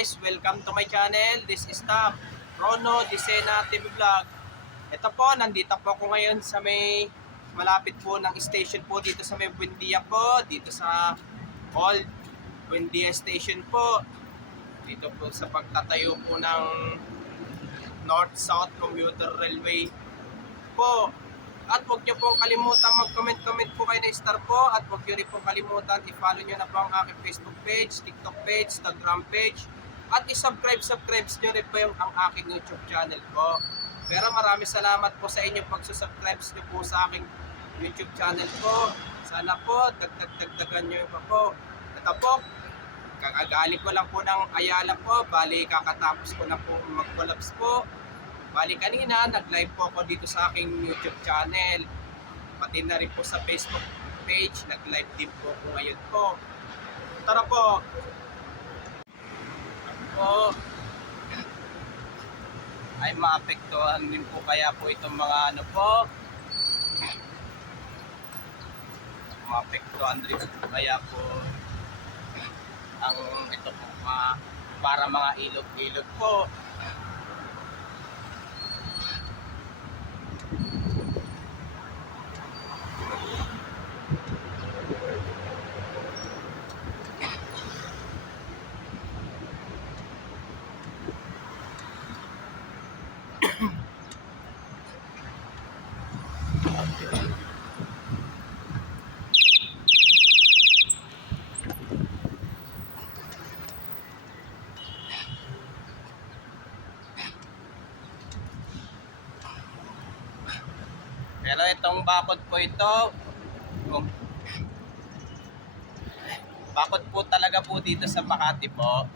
guys, welcome to my channel. This is Tab Rono Disena TV Vlog. Ito po, nandito po ako ngayon sa may malapit po ng station po dito sa may Buendia po, dito sa Old Buendia Station po. Dito po sa pagtatayo po ng North-South Commuter Railway po. At huwag nyo pong kalimutan mag-comment po kayo na star po. At huwag nyo rin pong kalimutan i-follow nyo na po ang aking Facebook page, TikTok page, Instagram page. At i-subscribe nyo rin po ang aking YouTube channel po. Pero maraming salamat po sa inyo pag-subscribe nyo po sa aking YouTube channel po. Sana po, dagdagan nyo pa po. Ito po, kagaling ko lang po ng Ayala po. Bali, kakatapos ko na po mag-collapse po. Bali kanina, nag-live po ako dito sa aking YouTube channel. Pati na rin po sa Facebook page, nag-live din po ako ngayon po. Tara po! Po ay maapektuhan din po kaya po itong mga ano po. Maapektuhan din po kaya po ang ito po para mga ilog-ilog po. Pero itong bakod po ito, bakod po talaga po dito sa Makati po.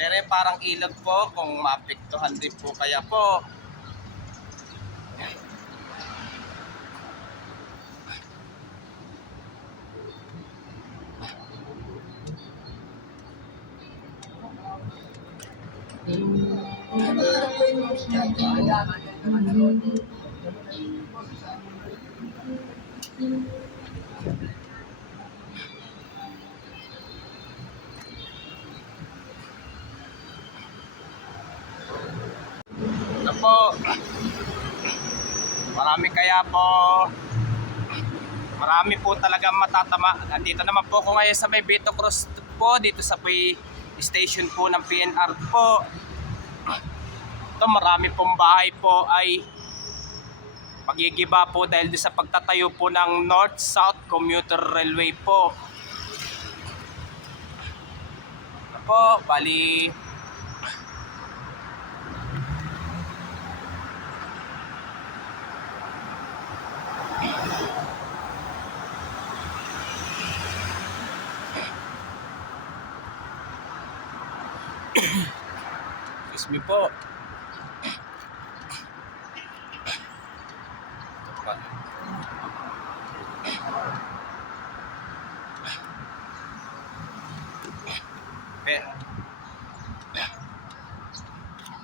Pero parang ilog po kung maapektuhan din po kaya po. Ito po, marami po talagang matatama. Nandito naman po ako ngayon sa may Vito Cruz po, dito sa station po ng PNR po. Ito, marami pong bahay po ay magigiba po dahil sa pagtatayo po ng North-South Commuter Railway po. Ito po, bali excuse me po.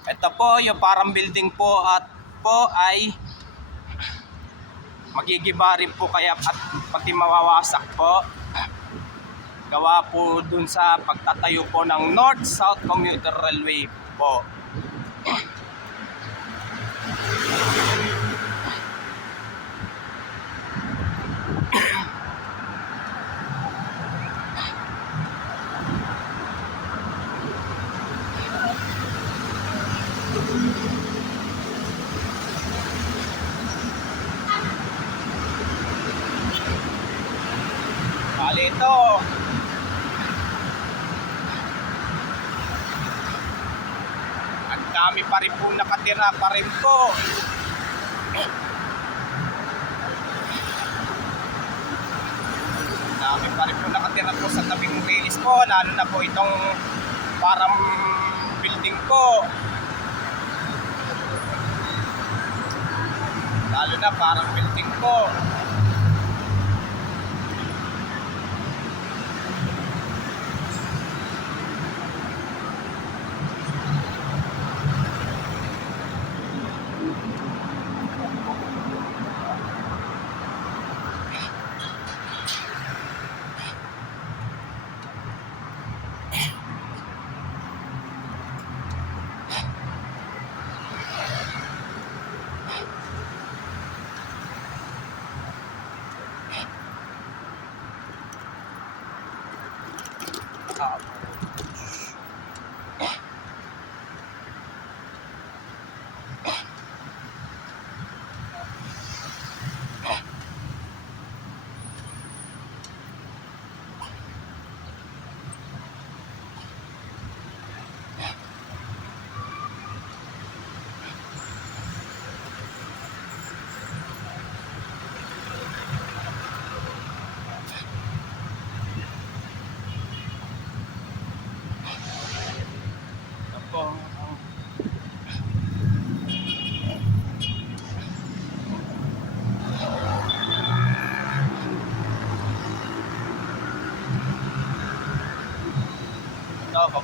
Ito po yung parang building po at po ay magigiba rin po kaya at pati mawawasak po. Gawa po dun sa pagtatayo po ng North-South Commuter Railway po. Bali ito, ang dami pa rin po nakatira pa rin po. Ang dami pa rin po nakatira po sa tabing release po, lalo na po itong parang building po. Lalo na parang building po.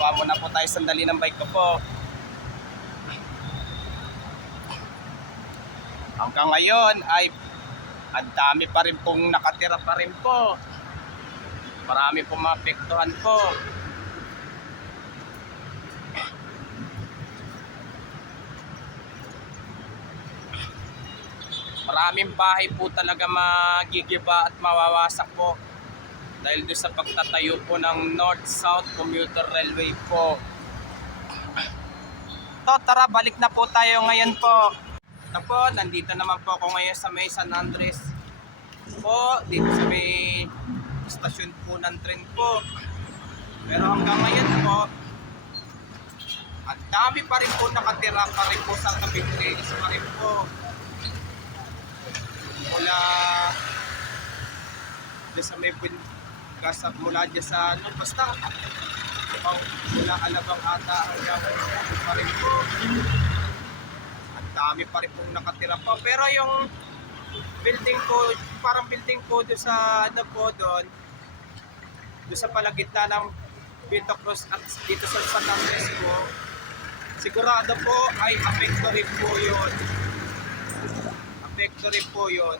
Gawa muna po tayo sandali ng bike ko po. Hanggang ngayon ay ang dami pa rin pong nakatira pa rin po. Marami pong maapektuhan po. Maraming bahay po talaga magigiba at mawawasak po dahil doon sa pagtatayo po ng North-South Commuter Railway po. So, tara, balik na po tayo ngayon po. Ito po, nandito naman po ako ngayon sa may San Andres po, dito sa may stasyon po ng tren po. Pero hanggang ngayon po, ang dami pa rin po nakatira pa rin po sa tabing trails pa rin po. Mula dyan sa may mula dyan sa ano, basta mula Alabang ata hanggang pa rin po. Ang dami pa rin pong nakatira po. Pero yung building po, parang building po doon sa ano po doon sa palagitna ng Vito Cruz at dito sa San Andres po, sigurado po ay apekto rin po yun. Apekto rin po yun.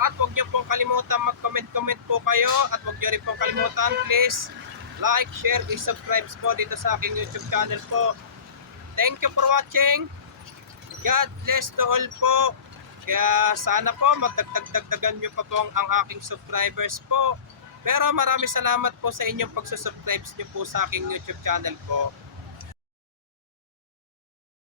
At huwag niyo pong kalimutan mag-comment po kayo at huwag niyo rin pong kalimutan, please like, share, and subscribe po dito sa aking YouTube channel po. Thank you for watching. God bless to all po. Kaya sana po magdagdagan niyo pa po ang aking subscribers po. Pero maraming salamat po sa inyong pagsusubscribe niyo po sa aking YouTube channel po.